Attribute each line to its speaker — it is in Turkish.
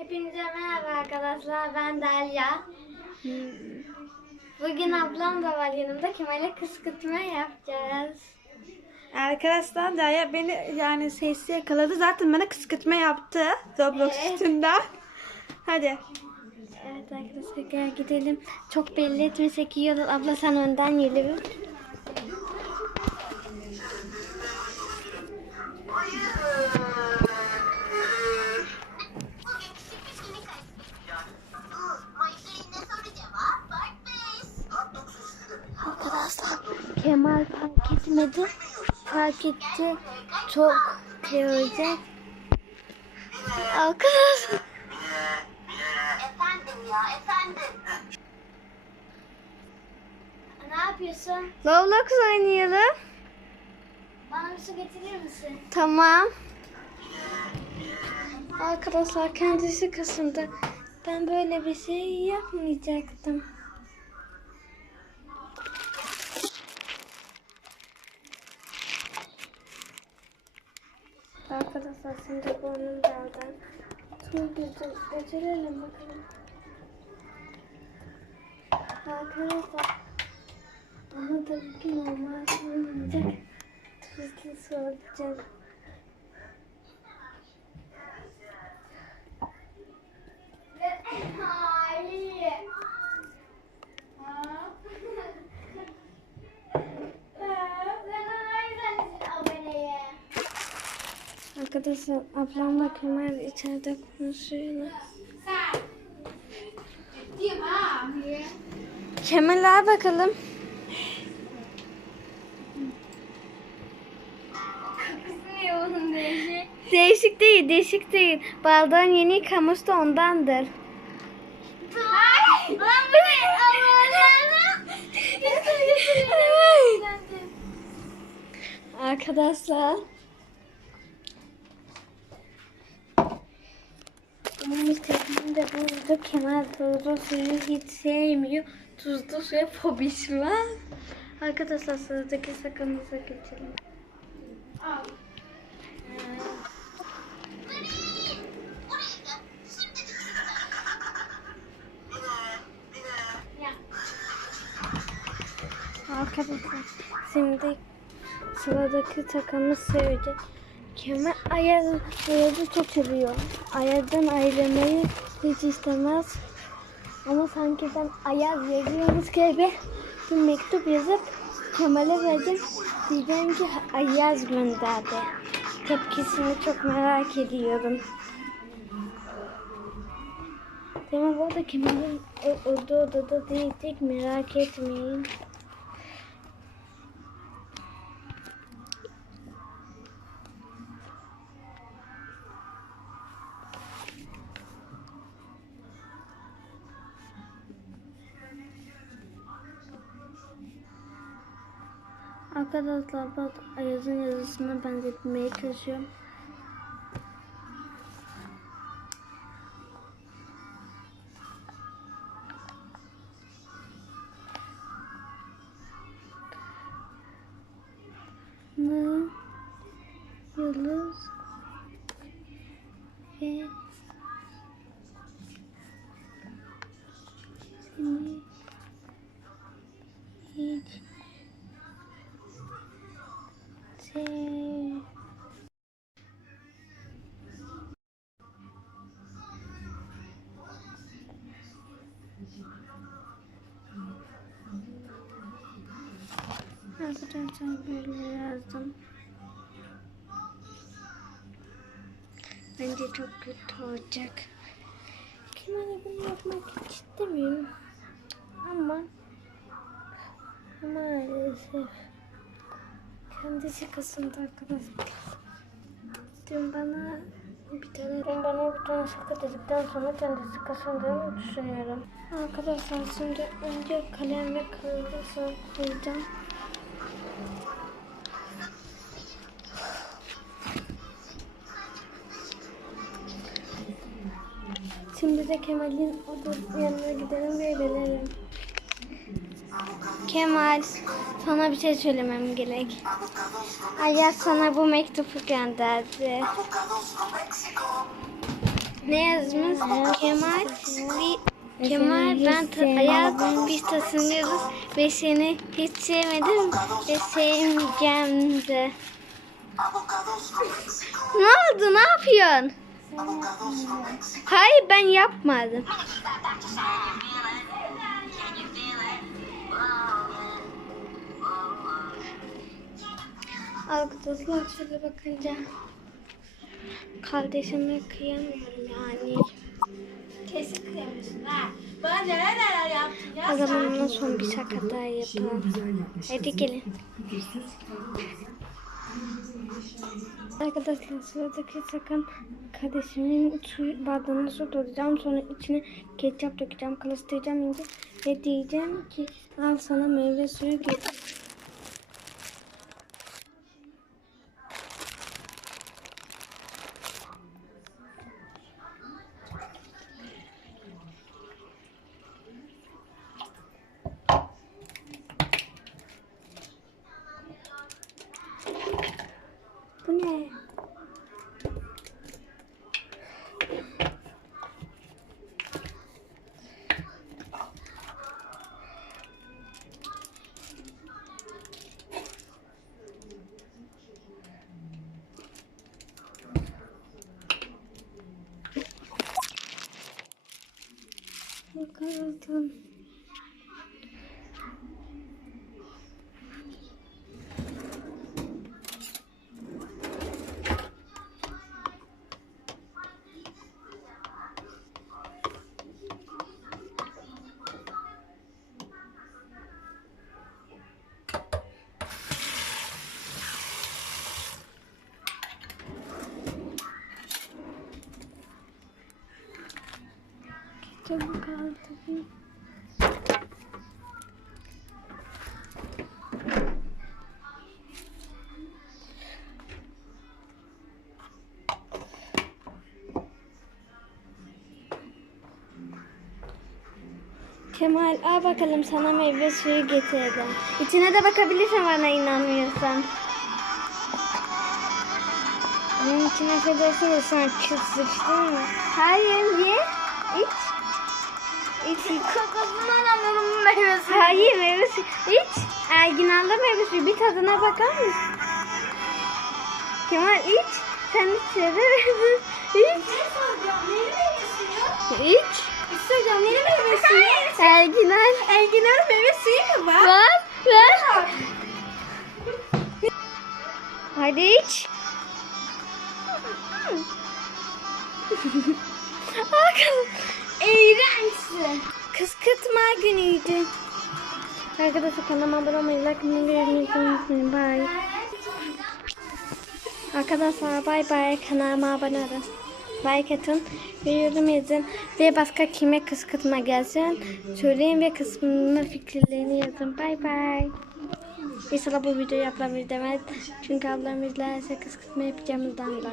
Speaker 1: Hepinize merhaba arkadaşlar. Ben Derya. Bugün ablam da var yanımda. Kemal'e kıskırtma yapacağız.
Speaker 2: Arkadaşlar Derya beni yani sesli yakaladı. Zaten bana kıskırtma yaptı Roblox
Speaker 1: Evet.
Speaker 2: üstünden. Hadi.
Speaker 1: Evet arkadaşlar gel gidelim. Çok belli etmesek iyi olur. Abla sen önden yürü. Etmedi. Fark etti. Çok olacak. Arkadaşlar.
Speaker 3: Efendim ya efendim.
Speaker 1: Ne yapıyorsun?
Speaker 2: Roblox oynayalım.
Speaker 1: Bana bir su getirir misin?
Speaker 2: Tamam. Arkadaşlar kendisi kasında.
Speaker 1: Ben böyle bir şey yapmayacaktım. Şimdi burnum daldan. Tüm götür, götürelim bakalım. Arkadaşlar ama tabii ki normal olmayacak. Tuzlu su olacak. Arkadaşlar ablamla Kemal içeride konuşuyorlar.
Speaker 2: Kemal al bakalım. Değişik değil, değişik değil. Baldağın yeni yıkamıştı ondandır.
Speaker 1: Arkadaşlar benim istediğim de buydu. Kemal tuzlu suyu hiç sevmiyor. Tuzlu suya fobisi var. Arkadaşlar sıradaki sakınıza geçelim.
Speaker 3: Şimdi
Speaker 1: Arkadaşlar şimdi sıradaki takımı söyleyecek. Kemal Ayaz Ayaz'ı çok seviyor. Ayaz'dan ayrılmayı hiç istemez. Ama sanki ben Ayaz yazıyormuş gibi bir mektup yazıp Kemal'e verdim. Diyeceğim ki Ayaz gönderdi. Tepkisini çok merak ediyorum. Ama bu arada Kemal'in o- orada odada değildik merak etmeyin. Arkadaşlar bak Ayaz'ın yazısına benzetmeye çalışıyorum. Arkadaşlar böyle yazdım. Bence çok kötü olacak. Kemal'e bunu yapmak istemiyorum. Ama maalesef kendisi kasında arkadaşlar. Dün bana bir tane dün bana bir tane şaka dedikten sonra kendisi kasındığını düşünüyorum. Arkadaşlar şimdi önce kalem ve kağıdı koyacağım. De Kemal'in odasının yanına gidelim ve verelim. Kemal, sana bir şey söylemem gerek. Ayaz sana bu mektubu gönderdi. Ne yazmış? Kemal vi- Kemal ben Ayaz biz taşınıyoruz ve seni hiç sevmedim ve sevmeyeceğim de. Ne oldu? Ne yapıyorsun? Hayır ben yapmadım. Arkadaşlar şöyle bakınca kardeşime kıyamıyorum yani.
Speaker 2: Kesin kıyamıyorsun ha. Bana neler neler yaptın ya.
Speaker 1: O zaman ona son bir şaka daha yapalım. Hadi gelin. Arkadaşlar sıradaki sakın kardeşimin su bardağına su dolduracağım. Sonra içine ketçap dökeceğim. Karıştıracağım ince. Ve diyeceğim ki al sana meyve suyu getir. Bu ne? Bakalım. Çabuk tabii. Kemal al bakalım sana meyve suyu getirdim. İçine de bakabilirsin bana inanmıyorsan. Bunun içine affedersin sen çıt sıçtın mı? Hayır ye. İç. İç iç.
Speaker 2: Kokusundan anladım meyvesi.
Speaker 1: Hayır meyve suyu. İç. Erginal'da meyve suyu. Bir tadına bakar mısın? Kemal iç. Sen iç. ya da İç. İç.
Speaker 2: İsteyeceğim yeni meyve suyu.
Speaker 1: Erginal.
Speaker 2: Enginar meyve suyu mu var?
Speaker 1: Var. Ver. Hadi iç. Arkadaşlar.
Speaker 2: İğrençsin.
Speaker 1: Kıskırtma günüydü. Arkadaşlar kanalıma abone olmayı, like atmayı, unutmayın. Bye. Arkadaşlar bay bay kanalıma abone olun. Like atın ve yorum yazın ve başka kime kıskırtma gelsin söyleyin ve kısmına fikirlerini yazın. Bay bay. İnşallah bu videoyu ablam izlemez. Çünkü ablam izlerse kıskırtma yapacağımızdan da.